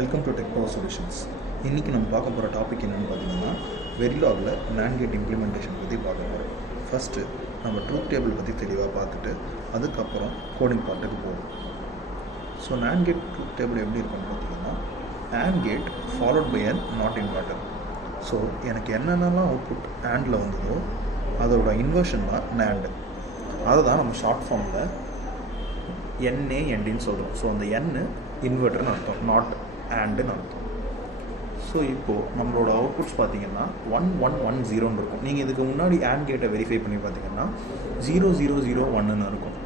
Welcome to tech power solutions. இன்றைக்கி நம்ம பார்க்க போகிற டாபிக் என்னென்னு பார்த்தீங்கன்னா, வெரிலாகில் NAND கேட் இம்ப்ளிமெண்டேஷன் பற்றி பார்க்க போகிறோம். ஃபஸ்ட்டு நம்ம ட்ரூத் டேபிள் பற்றி தெளிவாக பார்த்துட்டு அதுக்கப்புறம் கோடிங் பார்ட்டுக்கு போகும். So NAND gate truth table எப்படி இருக்குன்னு பார்த்தீங்கன்னா, AND gate followed by an not inverter. So எனக்கு என்னென்னலாம் அவுட்புட் ANDல வந்ததோ அதோட இன்வர்ஷன் தான் NAND. அதை தான் நம்ம ஷார்ட் ஃபார்மில் NANDன்னு சொல்கிறோம். ஸோ அந்த N இன்வெர்ட்டர்னு அர்த்தம், நாட் ANDன்னு அர்த்தம். ஸோ இப்போது நம்மளோட அவுட்புட்ஸ் பார்த்தீங்கன்னா 1110 இருக்கும். நீங்கள் இதுக்கு முன்னாடி AND கேட்டை வெரிஃபை பண்ணி பார்த்தீங்கன்னா 0001 இருக்கும்.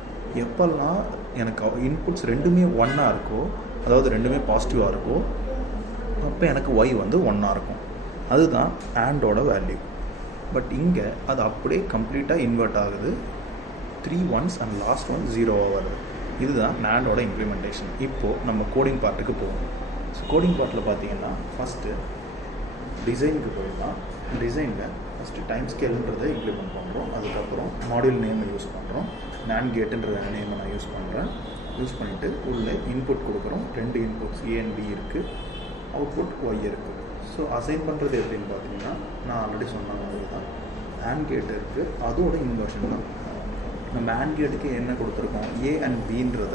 எப்போல்லாம் எனக்கு இன்புட்ஸ் ரெண்டுமே 1 இருக்கோ, அதாவது ரெண்டுமே பாசிட்டிவாக இருக்கோ, அப்போ எனக்கு Y வந்து 1 இருக்கும். அதுதான் ANDோட வேல்யூ. பட் இங்கே அது அப்படியே கம்ப்ளீட்டாக இன்வெர்ட் ஆகுது, 3 ones அண்ட் லாஸ்ட் ஒன் 0 வருது. இதுதான் NANDோட இம்ப்ளிமெண்டேஷன். இப்போது நம்ம கோடிங் பார்ட்டுக்கு போவோம். ஸோ கோடிங் பார்ட்டில் பார்த்தீங்கன்னா ஃபஸ்ட்டு டிசைனுக்கு போயிடலாம். டிசைனில் ஃபஸ்ட்டு டைம் ஸ்கேல்ன்றதை இம்ப்ளிமெண்ட் பண்ணுறோம். அதுக்கப்புறம் மாடியூல் நேமை யூஸ் பண்ணுறோம். NAND கேட்டுன்ற நேமை நான் யூஸ் பண்ணுறேன். யூஸ் பண்ணிவிட்டு உள்ளே இன்புட் கொடுக்குறோம். 2 இன்புட்ஸ் A and B இருக்குது, அவுட்புட் Y இருக்குது. ஸோ அசைன் பண்ணுறது எப்படின்னு பார்த்தீங்கன்னா, நான் ஆல்ரெடி சொன்ன மாதிரி தான் AND கேட் இருக்குது, அதோட இன்வர்ஷன் தான். நம்ம AND கேட்டுக்கு என்ன கொடுத்துருக்கோம், A and Bன்றத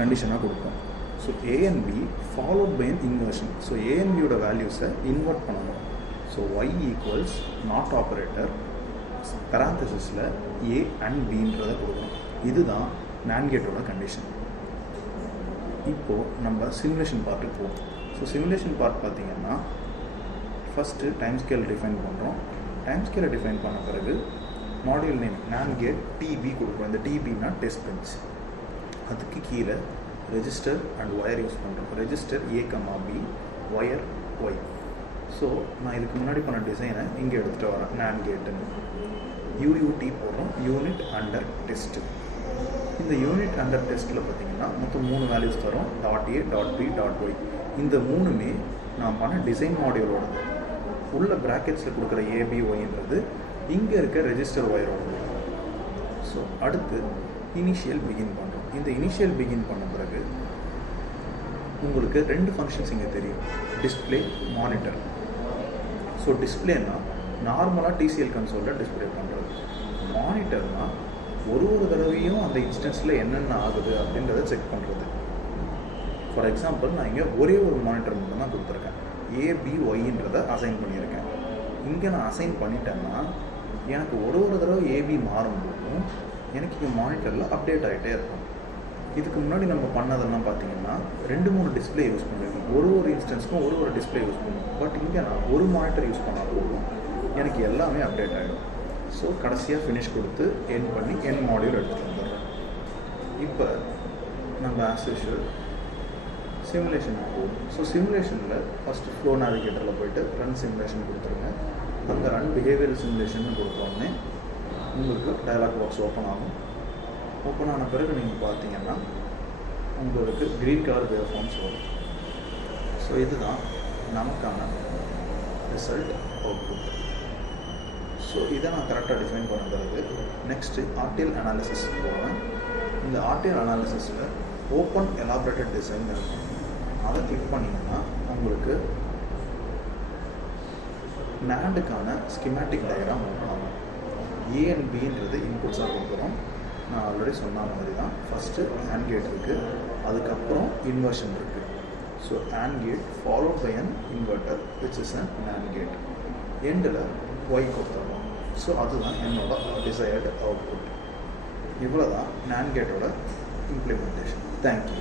கண்டிஷனாக கொடுப்போம். So A and B followed by an inversion. So A and Bயோட வேல்யூஸை இன்வெர்ட் பண்ணணும். So Y equals not operator பேராந்தசிஸில் A and Bன்றதை கொடுக்கணும். இதுதான் NAND கேட்டோட கண்டிஷன். இப்போது நம்ம சிமுலேஷன் பார்ட்டுக்கு போவோம். ஸோ சிமுலேஷன் பார்ட் பார்த்திங்கன்னா, ஃபஸ்ட்டு டைம் ஸ்கேல் டிஃபைன் பண்ணுறோம். டைம் ஸ்கேலை டிஃபைன் பண்ண பிறகு module name NAND gate TB கொடுக்குறோம். இந்த TBனா டெஸ்ட் பெஞ்ச். அதுக்கு கீழே ரெஜிஸ்டர் அண்ட் ஒயர் யூஸ் பண்ணுறோம். Register A, B, wire Y. So நான் இதுக்கு முன்னாடி பண்ண டிசைனை இங்கே எடுத்துகிட்டு வரேன். NAND கேட்டுன்னு UUT போடுறோம், யூனிட் அண்டர் டெஸ்ட்டு. இந்த யூனிட் அண்டர் டெஸ்ட்டில் பார்த்தீங்கன்னா மொத்தம் 3 வேல்யூஸ் தரும், .A, .B, .Y. இந்த 3மே நான் பண்ண டிசைன் மாடியூலோட உள்ள ப்ராக்கெட்ஸில் கொடுக்குற ABYன்றது இங்கே இருக்க ரெஜிஸ்டர் ஒயரோட. ஸோ அடுத்து இனிஷியல் பிகின் பண்ணுறோம். இந்த இனிஷியல் பிகின் பண்ண பிறகு உங்களுக்கு 2 ஃபங்க்ஷன்ஸ் இங்கே தெரியும், டிஸ்பிளே, மானிட்டர். ஸோ டிஸ்பிளேனா நார்மலாக TCL கன்சோலில் டிஸ்பிளே பண்ணுறது. மானிட்டர்னால் ஒரு தடவையும் அந்த இன்ஸ்டன்ஸில் என்னென்ன ஆகுது அப்படின்றத செக் பண்ணுறது. ஃபார் எக்ஸாம்பிள், நான் இங்கே ஒரே ஒரு மானிட்டர் மட்டும் தான் கொடுத்துருக்கேன், ABYன்றதை அசைன் பண்ணியிருக்கேன். இங்கே நான் அசைன் பண்ணிட்டேன்னா எனக்கு ஒரு தடவை AB மாறும்போதும் எனக்கு இங்கே மானிட்டரில் அப்டேட் ஆகிட்டே இருக்கும். இதுக்கு முன்னாடி நம்ம பண்ணதெல்லாம் பார்த்தீங்கன்னா 2-3 டிஸ்பிளே யூஸ் பண்ணியிருக்கோம். ஒரு இன்ஸ்டன்ஸ்க்கும் ஒரு டிஸ்பிளே யூஸ் பண்ணுவோம். பட் இங்கே நான் ஒரு மானிட்டர் யூஸ் பண்ணால் போதும், எனக்கு எல்லாமே அப்டேட் ஆகிடும். ஸோ கடைசியாக ஃபினிஷ் கொடுத்து என் பண்ணி என் மாடியூல் எடுத்துகிட்டு வந்துடுறோம். இப்போ நம்ம ஆஸ் யூஷுவல் சிமுலேஷனுக்கு போகும். ஸோ சிமுலேஷனில் ஃபஸ்ட்டு ஃப்ளோ நேவிகேட்டரில் போய்ட்டு ரன் சிமுலேஷன் கொடுத்துருங்க. அங்கே ரன் பிஹேவியரல் சிமுலேஷன் கொடுத்தோடனே உங்களுக்கு டயலாக் பாக்ஸ் ஓப்பன் ஆகும். ஓப்பன் ஆன பிறகு நீங்கள் பார்த்தீங்கன்னா உங்களுக்கு க்ரீன் கலர் வேவ் ஃபார்ம்ஸ் வரும். ஸோ இதுதான் நமக்கான ரிசல்ட் அவுட்புட். ஸோ இதை நான் கரெக்டாக டிஃபைன் பண்ண பிறகு நெக்ஸ்ட்டு RTL அனாலிசிஸ் போவேன். இந்த RTL அனாலிசிஸில் ஓப்பன் எலாபரேட்டட் டிசைன் இருக்கும். அதை கிளிக் பண்ணிங்கன்னா உங்களுக்கு NANDக்கான ஸ்கிமேட்டிக் டயக்ராம் ஓப்பன் ஆகும். A and Bன்றது இன்புட்ஸாக கொடுக்குறோம். நான் ஆல்ரெடி சொன்ன மாதிரி தான். ஃபஸ்ட்டு AND கேட் இருக்குது, அதுக்கப்புறம் இன்வர்ஷன் இருக்குது. So AND gate followed by an inverter which is an NAND gate. எண்டில் Y கொடுத்துருவோம். ஸோ அதுதான் என்னோட டிசையர்டு அவுட்புட். இவ்வளோ தான் NAND கேட்டோட இம்ப்ளிமெண்டேஷன். தேங்க்யூ.